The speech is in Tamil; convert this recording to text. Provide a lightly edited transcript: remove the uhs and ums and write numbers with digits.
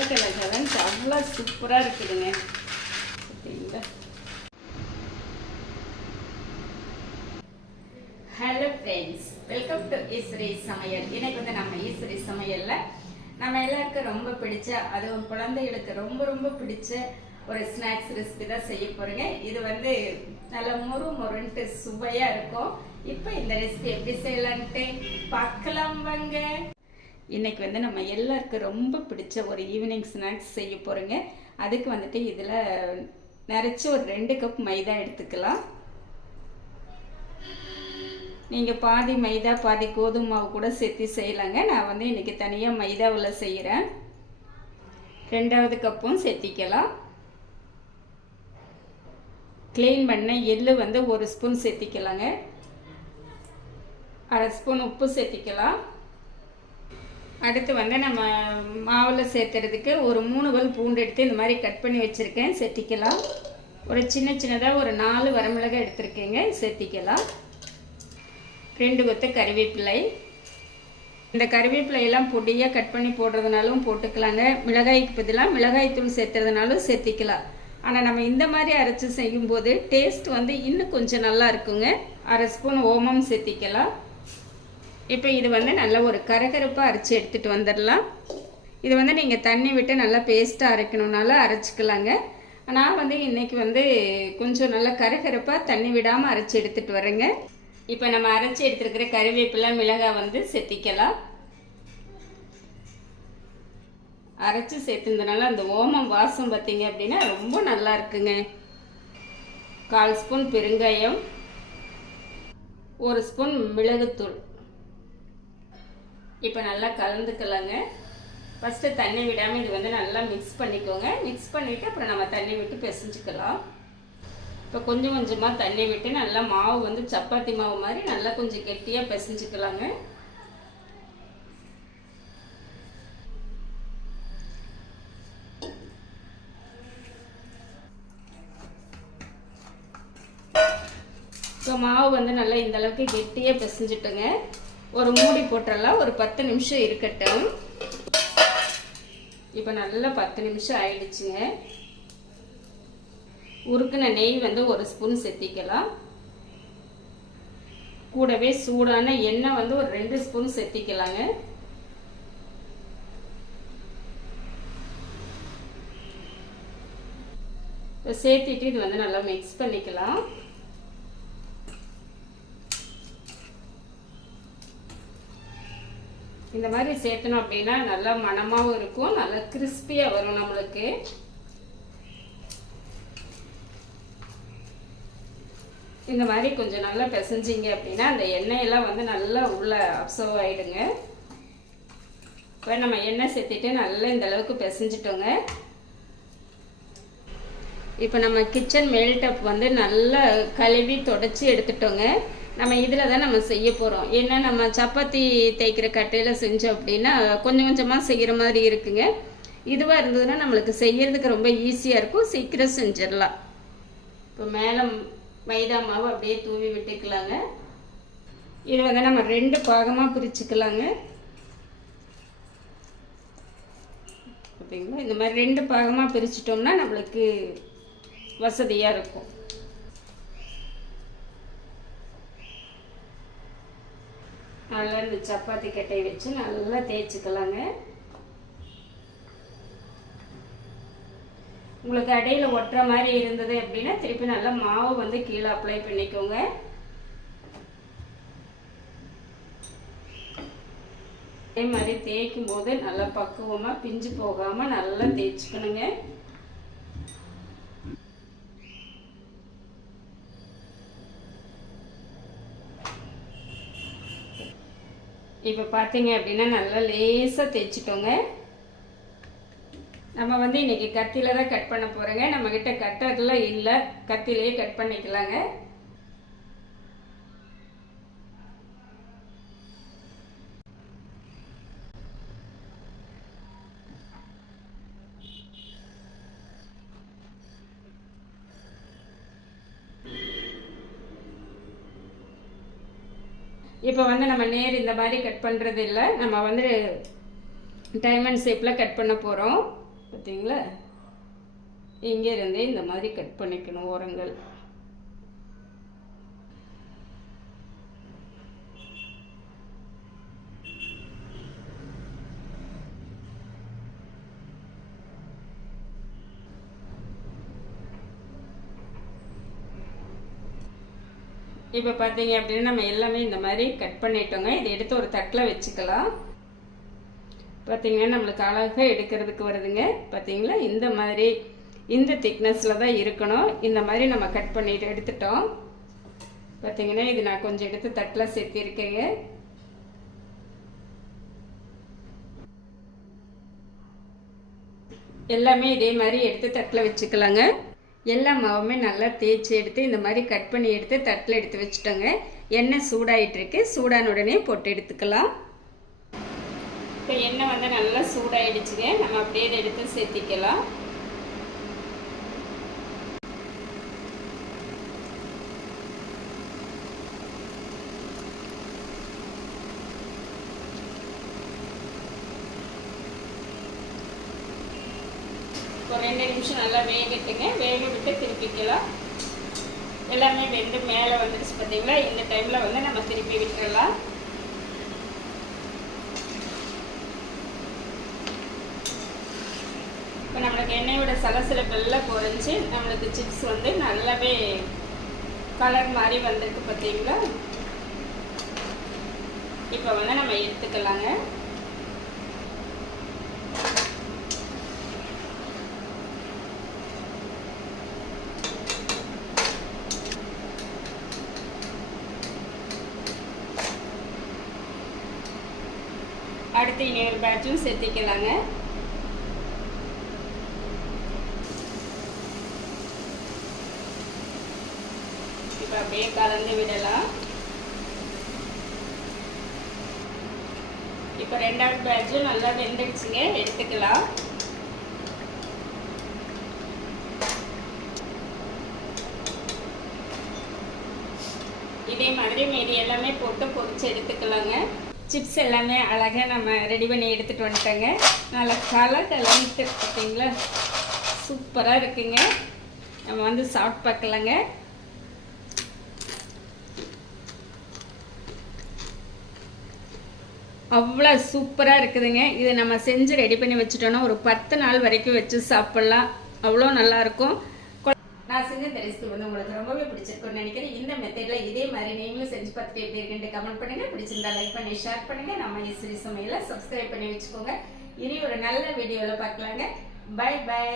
கலகலகலன்னு அவ்வளோ சூப்பராக இருக்குதுங்க. சரிங்களா? Hello friends, welcome to Eswari சமையல். இன்னைக்கு வந்து நம்ம ஈஸ்வரி சமையல்ல நம்ம எல்லாருக்கும் ரொம்ப பிடிச்ச, அதுவும் குழந்தைகளுக்கு ரொம்ப ரொம்ப பிடிச்ச ஒரு ஸ்நாக்ஸ் ரெசிபி தான் செய்ய போறேங்க. இது வந்து நல்ல மொறு மொறுன்ட்டு சுவையா இருக்கும். இப்போ இந்த ரெசிபி எப்படி செய்யலான்ட்டு பார்க்கலாம் வாங்க. இன்னைக்கு வந்து நம்ம எல்லாருக்கும் ரொம்ப பிடிச்ச ஒரு ஈவினிங் ஸ்நாக்ஸ் செய்ய போறேங்க. அதுக்கு வந்துட்டு இதில் நிறைச்சி ஒரு 2 கப் மைதா எடுத்துக்கலாம். நீங்கள் பாதி மைதா பாதி கோதுமை மாவு கூட சேர்த்து செய்யலாங்க. நான் வந்து இன்றைக்கி தனியாக மைதாவில் செய்கிறேன். 2வது கப்பும் சேர்த்திக்கலாம். க்ளீன் பண்ண எள்ளு வந்து 1 ஸ்பூன் சேர்த்திக்கலாங்க. 1/2 ஸ்பூன் உப்பு சேர்த்திக்கலாம். அடுத்து வந்து நம்ம மாவில் சேர்த்துறதுக்கு ஒரு 3 பல் பூண்டு எடுத்து இந்த மாதிரி கட் பண்ணி வச்சுருக்கேன், சேர்த்திக்கலாம். ஒரு சின்னதாக ஒரு 4 வரமிளகாய் எடுத்துருக்கேங்க, சேர்த்திக்கலாம். 2 கொத்து கறிவேப்பிலை. இந்த கறிவேப்பிலையெல்லாம் பொடியாக கட் பண்ணி போடுறதுனாலும் போட்டுக்கலாங்க. மிளகாய்க்கு பதிலாக மிளகாய் தூள் சேர்த்துறதுனாலும் சேர்த்திக்கலாம். ஆனால் நம்ம இந்த மாதிரி அரைச்சி செய்யும்போது டேஸ்ட் வந்து இன்னும் கொஞ்சம் நல்லா இருக்குங்க. 1/2 ஸ்பூன் ஓமம் சேர்த்திக்கலாம். இப்போ இது வந்து நல்லா ஒரு கரகரப்பாக அரைச்சி எடுத்துகிட்டு வந்துடலாம். இது வந்து நீங்கள் தண்ணி விட்டு நல்லா பேஸ்ட்டாக அரைக்கணுன்னால அரைச்சிக்கலாங்க. நான் வந்து இன்றைக்கி வந்து கொஞ்சம் நல்லா கரகரப்பாக தண்ணி விடாமல் அரைச்சி எடுத்துகிட்டு வரேங்க. இப்போ நம்ம அரைச்சி எடுத்துருக்கிற கறிவேப்பிலை மிளகாய் வந்து சேர்த்திக்கலாம். அரைச்சி சேர்த்துனதுனால அந்த ஓமம் வாசம் பார்த்தீங்க அப்படின்னா ரொம்ப நல்லா இருக்குங்க. 1/4 ஸ்பூன் பெருங்காயம், 1 ஸ்பூன் மிளகுத்தூள். இப்போ நல்லா கலந்துக்கலாங்க. ஃபஸ்ட்டு தண்ணி விடாமல் இது வந்து நல்லா மிக்ஸ் பண்ணிக்கோங்க. மிக்ஸ் பண்ணிவிட்டு அப்புறம் நம்ம தண்ணி விட்டு பிசைஞ்சுக்கலாம். இப்போ கொஞ்சம் கொஞ்சமாக தண்ணி விட்டு நல்லா மாவு வந்து சப்பாத்தி மாவு மாதிரி நல்லா கொஞ்சம் கெட்டியாக பிசைஞ்சுக்கலாங்க. இப்போ மாவு வந்து நல்லா இந்த அளவுக்கு கெட்டியாக பிசைஞ்சிட்டுங்க. ஒரு மூடி போட்டுடலாம். ஒரு 10 நிமிஷம் இருக்கட்டும். இப்போ நல்லா 10 நிமிஷம் ஆயிடுச்சுங்க. உருக்குன நெய் வந்து 1 ஸ்பூன் சேர்த்திக்கலாம். கூடவே சூடான எண்ணெய் வந்து ஒரு 2 ஸ்பூன் சேர்த்திக்கலாங்க. சேர்த்திட்டு இது வந்து நல்லா மிக்ஸ் பண்ணிக்கலாம். இந்த மாதிரி சேர்த்தணும் அப்படின்னா நல்லா மணமாகவும் இருக்கும், நல்லா கிறிஸ்பியாக வரும் நம்மளுக்கு. இந்த மாதிரி கொஞ்சம் நல்லா பிசைஞ்சிங்க அப்படின்னா அந்த எண்ணெயெல்லாம் வந்து நல்லா உள்ள அப்சர்வ் ஆகிடுங்க. இப்போ நம்ம எண்ணெய் சேர்த்துட்டு நல்லா இந்த அளவுக்கு பிசைஞ்சிட்டோங்க. இப்போ நம்ம கிச்சன் மேல் டாப் வந்து நல்லா கழுவி தொடச்சி எடுத்துட்டோங்க. நம்ம இதில் தான் நம்ம செய்ய போகிறோம். ஏன்னா நம்ம சப்பாத்தி தேய்க்கிற கட்டையில் செஞ்சோம் அப்படின்னா கொஞ்சம் கொஞ்சமாக செய்கிற மாதிரி இருக்குங்க. இதுவாக இருந்ததுன்னா நம்மளுக்கு செய்கிறதுக்கு ரொம்ப ஈஸியாக இருக்கும், சீக்கிரம் செஞ்சிடலாம். இப்போ மேலே மைதா மாவு அப்படியே தூவி விட்டுக்கலாங்க. இது வந்து நம்ம 2 பாகமாக பிரிச்சுக்கலாங்க. ஓகேங்களா? இந்த மாதிரி 2 பாகமாக பிரிச்சிட்டோம்னா நம்மளுக்கு வசதியாக இருக்கும். நல்லா இந்த சப்பாத்தி கட்டையை வச்சு நல்லா தேய்ச்சிக்கலாங்க. உங்களுக்கு அடியில் ஒட்டுற மாதிரி இருந்தது அப்படின்னா திருப்பி நல்லா மாவு வந்து கீழே அப்ளை பண்ணிக்கோங்க. அதே மாதிரி தேய்க்கும் போது நல்லா பக்குவமாக பிஞ்சு போகாமல் நல்லா தேய்ச்சிக்கணுங்க. இப்போ பார்த்தீங்க அப்படின்னா நல்லா லேசாக தேய்ச்சிட்டோங்க. நம்ம வந்து இன்றைக்கி கத்தியில் தான் கட் பண்ண போகிறோங்க. நம்மக்கிட்ட கட்டர்லாம் இல்லை, கத்திலேயே கட் பண்ணிக்கலாங்க. இப்போ வந்து நம்ம நேர் இந்த மாதிரி கட் பண்ணுறது இல்லை, நம்ம வந்து டைமண்ட் ஷேப்பில் கட் பண்ண போகிறோம். பார்த்தீங்களா, இங்கே இருந்தே இந்த மாதிரி கட் பண்ணிக்கணும் ஓரங்கள். இப்போ பார்த்தீங்க அப்படின்னா நம்ம எல்லாமே இந்த மாதிரி கட் பண்ணிட்டோங்க. இதை எடுத்து ஒரு தட்டில் வச்சுக்கலாம். பார்த்தீங்கன்னா நம்மளுக்கு அழகாக எடுக்கிறதுக்கு வருதுங்க. பார்த்தீங்களா, இந்த மாதிரி இந்த திக்னஸில் தான் இருக்கணும். இந்த மாதிரி நம்ம கட் பண்ணிட்டு எடுத்துட்டோம். பார்த்தீங்கன்னா இது நான் கொஞ்சம் எடுத்து தட்டில் சேர்த்திருக்கேங்க. எல்லாமே இதே மாதிரி எடுத்து தட்டில் வச்சுக்கலாங்க. எல்லா மாவுமே நல்லா தேய்ச்சி எடுத்து இந்த மாதிரி கட் பண்ணி எடுத்து தட்டில் எடுத்து வச்சுட்டோங்க. எண்ணெய் சூடாயிட்டிருக்கு. சூடான உடனே போட்டு எடுத்துக்கலாம். இப்போ எண்ணெய் வந்து நல்லா சூடாயிடுச்சுங்க. நம்ம அப்படியே இதை எடுத்து சேர்த்திக்கலாம். ஒரு 2 நிமிஷம் நல்லா வேகட்டுங்க. வேக விட்டு திருப்பிக்கலாம். எல்லாமே வெந்து மேலே வந்துடுச்சு பார்த்தீங்களா. இந்த டைமில் வந்து நம்ம திருப்பி விட்டுறலாம். இப்போ நம்மளுக்கு எண்ணெயோட சலசலப்பெல்லாம் குறைஞ்சி நம்மளுக்கு சிப்ஸ் வந்து நல்லாவே கலர் மாதிரி வந்திருக்கு பார்த்தீங்களா. இப்போ வந்து நம்ம எடுத்துக்கலாங்க. அடுத்து இன்னொரு பேட்சும் சேர்த்திக்கலாங்க. இப்போ அப்படியே கலந்து விடலாம். இப்போ 2வது பேட்சும் நல்லா வெந்துடுச்சுங்க. எடுத்துக்கலாம். இதே மாதிரி மீதி எல்லாமே போட்டு பொரிச்சு எடுத்துக்கலாங்க. சிப்ஸ் எல்லாமே அழகாக நம்ம ரெடி பண்ணி எடுத்துகிட்டு வந்துட்டோங்க. நல்லா கலந்துட்டு பார்த்தீங்களா, சூப்பராக இருக்குங்க. நம்ம வந்து சாப்பிட்டு பார்க்கலாங்க. அவ்வளோ சூப்பராக இருக்குதுங்க. இது நம்ம செஞ்சு ரெடி பண்ணி வச்சுட்டோன்னா ஒரு 10 நாள் வரைக்கும் வச்சு சாப்பிட்லாம். அவ்வளோ நல்லாயிருக்கும். நான் செஞ்ச இந்த ரெசிபி வந்து உங்களுக்கு ரொம்பவே பிடிச்சிருக்குன்னு நினைக்கிறேன். இந்த மெத்தடில் இதே மாதிரி நீங்களும் செஞ்சு பார்த்துட்டு எப்படி இருக்குன்னு கமெண்ட் பண்ணுங்கள். பிடிச்சிருந்தா லைக் பண்ணி ஷேர் பண்ணுங்கள். நம்ம ஈஸ்வரி சமையலை சப்ஸ்கிரைப் பண்ணி வச்சுக்கோங்க. இனி ஒரு நல்ல வீடியோவில் பார்க்கலாங்க. Bye by.